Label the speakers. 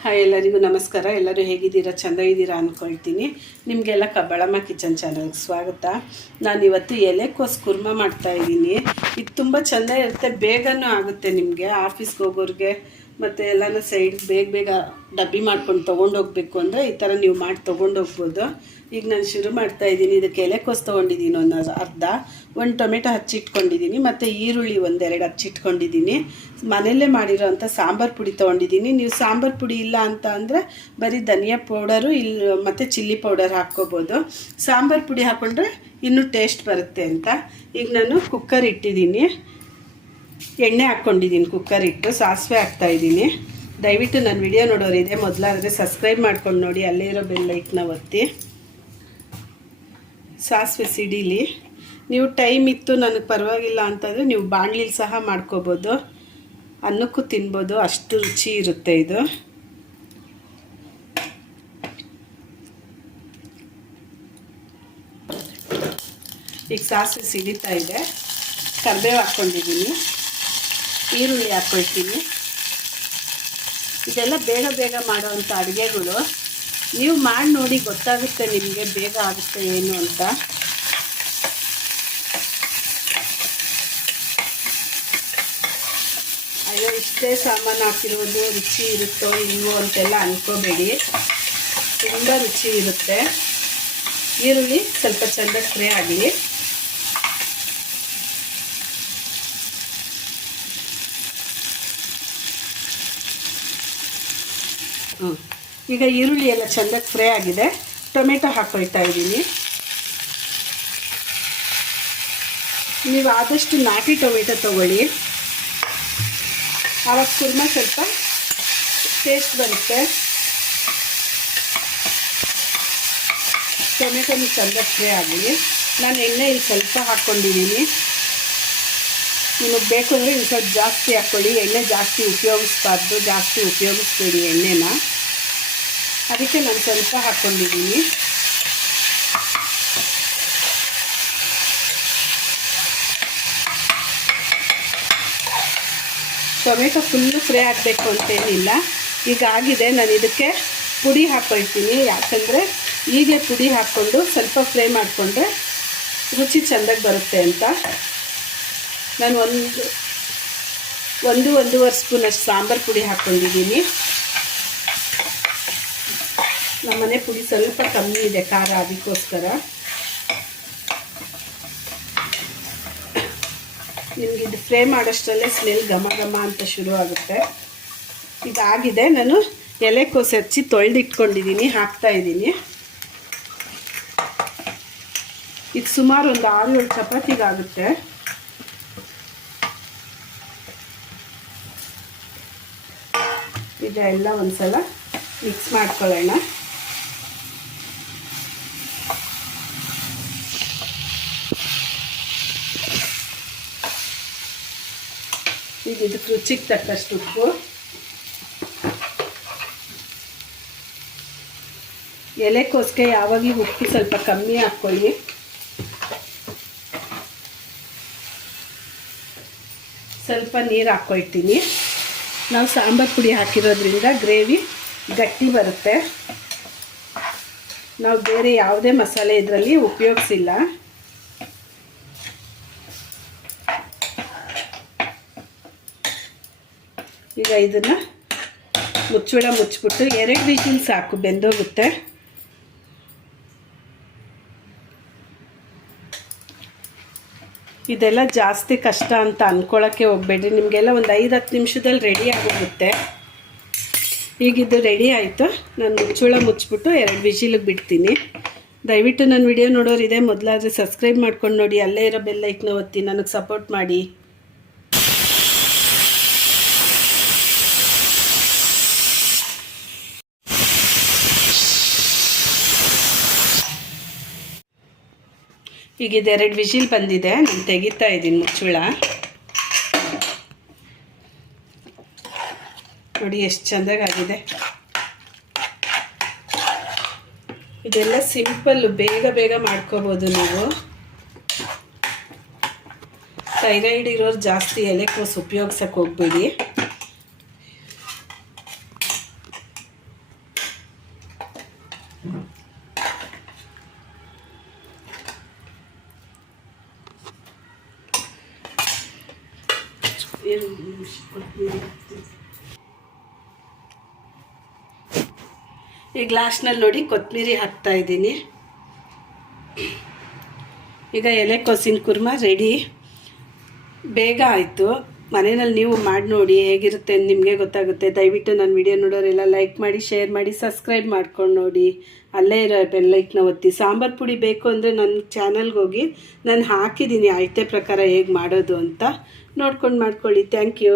Speaker 1: Hi, ಎಲ್ಲರಿಗೂ ನಮಸ್ಕಾರ. ಎಲ್ಲರೂ ಹೇಗಿದ್ದೀರಾ? ಚೆಂದ ಇದ್ದೀರಾ ಅಂದ್ಕೊಳ್ತೀನಿ ನಿಮಗೆಲ್ಲ ಕಬ್ಬಳಮ್ಮ ಕಿಚನ್ ಚಾನಲ್ಗೆ ಸ್ವಾಗತ. ನಾನು ಇವತ್ತು ಎಲೆಕೋಸು ಕುರ್ಮ ಮಾಡ್ತಾ ಇದ್ದೀನಿ. ಇದು ತುಂಬ ಚೆಂದ ಇರುತ್ತೆ. ಬೇಗನೂ ಆಗುತ್ತೆ ನಿಮಗೆ. ಆಫೀಸ್ಗೆ ಹೋಗೋರಿಗೆ ಮತ್ತು ಎಲ್ಲನೂ ಸೈಡ್ ಬೇಗ ಬೇಗ ಡಬ್ಬಿ ಮಾಡ್ಕೊಂಡು ತೊಗೊಂಡೋಗ್ಬೇಕು ಅಂದರೆ ಈ ಥರ ನೀವು ಮಾಡಿ ತೊಗೊಂಡೋಗ್ಬೋದು. ಈಗ ನಾನು ಶುರು ಮಾಡ್ತಾ ಇದ್ದೀನಿ. ಇದಕ್ಕೆ ಎಲೆಕೋಸು ತೊಗೊಂಡಿದ್ದೀನಿ ಒಂದು ಅರ್ಧ. ಒಂದು ಟೊಮೆಟೊ ಹಚ್ಚಿಟ್ಕೊಂಡಿದ್ದೀನಿ. ಮತ್ತು ಈರುಳ್ಳಿ ಒಂದೆರಡು ಹಚ್ಚಿಟ್ಕೊಂಡಿದ್ದೀನಿ. ಮನೆಯಲ್ಲೇ ಮಾಡಿರೋಂಥ ಸಾಂಬಾರು ಪುಡಿ ತೊಗೊಂಡಿದ್ದೀನಿ. ನೀವು ಸಾಂಬಾರು ಪುಡಿ ಇಲ್ಲ ಅಂತ ಅಂದರೆ ಬರೀ ಧನಿಯಾ ಪೌಡರು ಇಲ್ಲ ಮತ್ತು ಚಿಲ್ಲಿ ಪೌಡರ್ ಹಾಕ್ಕೋಬೋದು. ಸಾಂಬಾರು ಪುಡಿ ಹಾಕ್ಕೊಂಡ್ರೆ ಇನ್ನೂ ಟೇಸ್ಟ್ ಬರುತ್ತೆ ಅಂತ. ಈಗ ನಾನು ಕುಕ್ಕರ್ ಇಟ್ಟಿದ್ದೀನಿ. ಎಣ್ಣೆ ಹಾಕ್ಕೊಂಡಿದ್ದೀನಿ ಕುಕ್ಕರ್ ಇಟ್ಟು ಸಾಸಿವೆ ಹಾಕ್ತಾಯಿದ್ದೀನಿ ದಯವಿಟ್ಟು ನನ್ನ ವಿಡಿಯೋ ನೋಡೋರು ಇದೆ ಮೊದಲಾದರೆ ಸಬ್ಸ್ಕ್ರೈಬ್ ಮಾಡ್ಕೊಂಡು ನೋಡಿ, ಅಲ್ಲೇ ಇರೋ ಬೆಲ್ ಲೈಕ್ನ ಒತ್ತಿ. ಸಾಸಿವೆ ಸಿಡಿಲಿ. ನೀವು ಟೈಮ್ ಇತ್ತು ನನಗೆ ಪರವಾಗಿಲ್ಲ ಅಂತಂದರೆ ನೀವು ಬಾಣಲಿಲಿ ಸಹ ಮಾಡ್ಕೋಬೋದು. ಅನ್ನಕ್ಕೂ ತಿನ್ಬೋದು, ಅಷ್ಟು ರುಚಿ ಇರುತ್ತೆ ಇದು. ಈಗ ಸಾಸಿವೆ ಸಿಡಿತಾ ಇದೆ. ಕರ್ಬೇವು ಹಾಕ್ಕೊಂಡಿದ್ದೀನಿ. ಈರುಳ್ಳಿ ಹಾಕ್ಕೊಳ್ತೀನಿ. ಇದೆಲ್ಲ ಬೇಗ ಬೇಗ ಮಾಡೋವಂಥ ಅಡುಗೆಗಳು. ನೀವು ಮಾಡಿ ನೋಡಿ ಗೊತ್ತಾಗುತ್ತೆ ನಿಮಗೆ ಬೇಗ ಆಗುತ್ತೆ ಏನು ಅಂತ. ಅಯ್ಯೋ, ಇಷ್ಟೇ ಸಾಮಾನು ಹಾಕಿರೋದು ರುಚಿ ಇರುತ್ತೋ ಇಲ್ವೋ ಅಂತೆಲ್ಲ ಅನ್ಕೋಬೇಡಿ. ತುಂಬ ರುಚಿ ಇರುತ್ತೆ. ಈರುಳ್ಳಿ ಸ್ವಲ್ಪ ಚೆಂದ ಫ್ರೈ ಆಗಲಿ. ಹ್ಞೂ ಈಗ ಈರುಳ್ಳಿ ಎಲ್ಲ ಚೆಂದಾಗಿ ಫ್ರೈ ಆಗಿದೆ. ಟೊಮೆಟೊ ಹಾಕೊಳ್ತಾ ಇದ್ದೀನಿ. ನೀವು ಆದಷ್ಟು ನಾಟಿ ಟೊಮೆಟೊ ತೊಗೊಳ್ಳಿ. ಆವಾಗ ಕುರ್ಮ ಸ್ವಲ್ಪ ಟೇಸ್ಟ್ ಬರುತ್ತೆ. ಟೊಮೆಟೊನು ಚೆಂದ ಫ್ರೈ ಆಗಲಿ. ನಾನು ಎಣ್ಣೆ ಇಲ್ಲಿ ಸ್ವಲ್ಪ ಹಾಕ್ಕೊಂಡಿದ್ದೀನಿ. ನಿಮಗೆ ಬೇಕು ಅಂದರೆ ಇನ್ನು ಸ್ವಲ್ಪ ಜಾಸ್ತಿ ಹಾಕ್ಕೊಳ್ಳಿ. ಎಣ್ಣೆ ಜಾಸ್ತಿ ಉಪಯೋಗಿಸ್ಬಾರ್ದು. ಜಾಸ್ತಿ ಉಪಯೋಗಿಸ್ಬೇಡಿ ಎಣ್ಣೆನ. ಅದಕ್ಕೆ ನಾನು ಸ್ವಲ್ಪ ಹಾಕ್ಕೊಂಡಿದ್ದೀನಿ. ಟೊಮೆಟೊ ಫುಲ್ಲು ಫ್ರೈ ಆಗಬೇಕು ಅಂತೇನಿಲ್ಲ. ಈಗ ಆಗಿದೆ, ನಾನು ಇದಕ್ಕೆ ಪುಡಿ ಹಾಕ್ಕೊಳ್ತೀನಿ ಯಾಕಂದರೆ ಈಗಲೇ ಪುಡಿ ಹಾಕ್ಕೊಂಡು ಸ್ವಲ್ಪ ಫ್ರೈ ಮಾಡಿಕೊಂಡ್ರೆ ರುಚಿ ಚೆಂದಾಗಿ ಬರುತ್ತೆ ಅಂತ. ನಾನು ಒಂದು ಒಂದು, ಒಂದೂವರೆ ಸ್ಪೂನಷ್ಟು ಸಾಂಬಾರು ಪುಡಿ ಹಾಕ್ಕೊಂಡಿದ್ದೀನಿ. ನಮ್ಮನೆ ಪುಡಿ ಸ್ವಲ್ಪ ಕಮ್ಮಿ ಇದೆ, ಖಾರ ಅದಕ್ಕೋಸ್ಕರ. ನಿಮ್ಗೆ ಇದು ಫ್ರೈ ಮಾಡೋಷ್ಟರಲ್ಲೇ ಸ್ಮೆಲ್ ಘಮ ಘಮ ಅಂತ ಶುರು ಆಗುತ್ತೆ. ಇದಾಗಿದೆ, ನಾನು ಎಲೆಕೋಸು ಹಚ್ಚಿ ತೊಳೆದಿಟ್ಕೊಂಡಿದ್ದೀನಿ, ಹಾಕ್ತಾ ಇದ್ದೀನಿ. ಇದು ಸುಮಾರು ಒಂದು ಆರು ಚಪಾತಿಗಾಗುತ್ತೆ. ಇದೆಲ್ಲ ಒಂದ್ಸಲ ಮಿಕ್ಸ್ ಮಾಡ್ಕೊಳ್ಳೋಣ. ಈಗ ಇದಕ್ಕೆ ರುಚಿಗೆ ತಕ್ಕಷ್ಟು ಉಪ್ಪು. ಎಲೆಕೋಸ್ಕೆ ಯಾವಾಗಲೂ ಉಪ್ಪು ಸ್ವಲ್ಪ ಕಮ್ಮಿ ಹಾಕ್ಕೊಳ್ಳಿ. ಸ್ವಲ್ಪ ನೀರು ಹಾಕ್ಕೊಳ್ತೀನಿ. ನಾವು ಸಾಂಬಾರು ಪುಡಿ ಹಾಕಿರೋದ್ರಿಂದ ಗ್ರೇವಿ ಗಟ್ಟಿ ಬರುತ್ತೆ. ನಾವು ಬೇರೆ ಯಾವುದೇ ಮಸಾಲೆ ಇದರಲ್ಲಿ ಉಪಯೋಗಿಸಿಲ್ಲ. ಈಗ ಇದನ್ನು ಮುಚ್ಚಳ ಮುಚ್ಚಿಬಿಟ್ಟು ಎರಡು ವಿಜಿಲ್ ಸಾಕು, ಬೆಂದೋಗುತ್ತೆ. ಇದೆಲ್ಲ ಜಾಸ್ತಿ ಕಷ್ಟ ಅಂತ ಅಂದ್ಕೊಳ್ಳೋಕ್ಕೆ ಹೋಗಬೇಡಿ ನಿಮಗೆಲ್ಲ ಒಂದು ಐದು ಹತ್ತು ನಿಮಿಷದಲ್ಲಿ ರೆಡಿ ಆಗೋಗುತ್ತೆ. ಈಗಿದ್ದು ರೆಡಿ ಆಯಿತು. ನಾನು ಮುಚ್ಚಳ ಮುಚ್ಚಿಬಿಟ್ಟು ಎರಡು ವಿಷಿಲಿಗೆ ಬಿಡ್ತೀನಿ. ದಯವಿಟ್ಟು ನನ್ನ ವಿಡಿಯೋ ನೋಡೋರಿದೆ ಮೊದಲಾದರೆ ಸಬ್ಸ್ಕ್ರೈಬ್ ಮಾಡ್ಕೊಂಡು ನೋಡಿ. ಅಲ್ಲೇ ಇರೋ ಬೆಲ್ಲೈಕ್ನ ಒತ್ತಿ ನನಗೆ ಸಪೋರ್ಟ್ ಮಾಡಿ. ಈಗ ಇದೆರಡು ವಿಜಿಲ್ ಬಂದಿದೆ, ನಾನು ತೆಗಿತಾ ಇದ್ದೀನಿ ಮುಚ್ಚುಳ. ನೋಡಿ ಎಷ್ಟು ಚೆಂದಾಗಿದೆ ಇದೆಲ್ಲ ಸಿಂಪಲ್ಲು ಬೇಗ ಬೇಗ ಮಾಡ್ಕೋಬೋದು ನೀವು. ಥೈರಾಯ್ಡ್ ಇರೋರು ಜಾಸ್ತಿ ಎಲೆಕೋಸ್ ಉಪಯೋಗ್ಸಕ್ಕೆ ಹೋಗ್ಬೇಡಿ. ಹಾಕ್ತೀನಿ. ಈ ಗ್ಲಾಸ್ನಲ್ಲಿ ನೋಡಿ ಕೊತ್ತಂಬರಿ ಹಾಕ್ತಾ ಇದ್ದೀನಿ. ಈಗ ಎಲೆಕೋಸಿನ ಕುರ್ಮ ರೆಡಿ ಬೇಗ ಆಯಿತು. ಮನೆಯಲ್ಲಿ ನೀವು ಮಾಡಿ ನೋಡಿ ಹೇಗಿರುತ್ತೆ ನಿಮಗೆ ಗೊತ್ತಾಗುತ್ತೆ. ದಯವಿಟ್ಟು ನನ್ನ ವಿಡಿಯೋ ನೋಡೋರೆಲ್ಲ ಲೈಕ್ ಮಾಡಿ ಶೇರ್ ಮಾಡಿ ಸಬ್ಸ್ಕ್ರೈಬ್ ಮಾಡ್ಕೊಂಡು ನೋಡಿ. ಅಲ್ಲೇ ಇರೋ ಬೆಲ್ಲೈಕ್ನ ಒತ್ತಿ. ಸಾಂಬಾರು ಪುಡಿ ಬೇಕು ಅಂದರೆ ನನ್ನ ಚಾನಲ್ಗೆ ಹೋಗಿ ನಾನು ಹಾಕಿದ್ದೀನಿ. ಅಳತೆ ಪ್ರಕಾರ ಹೇಗೆ ಮಾಡೋದು ಅಂತ. ನೋಡ್ಕೊಂಡು ಮಾಡ್ಕೊಳ್ಳಿ. Thank you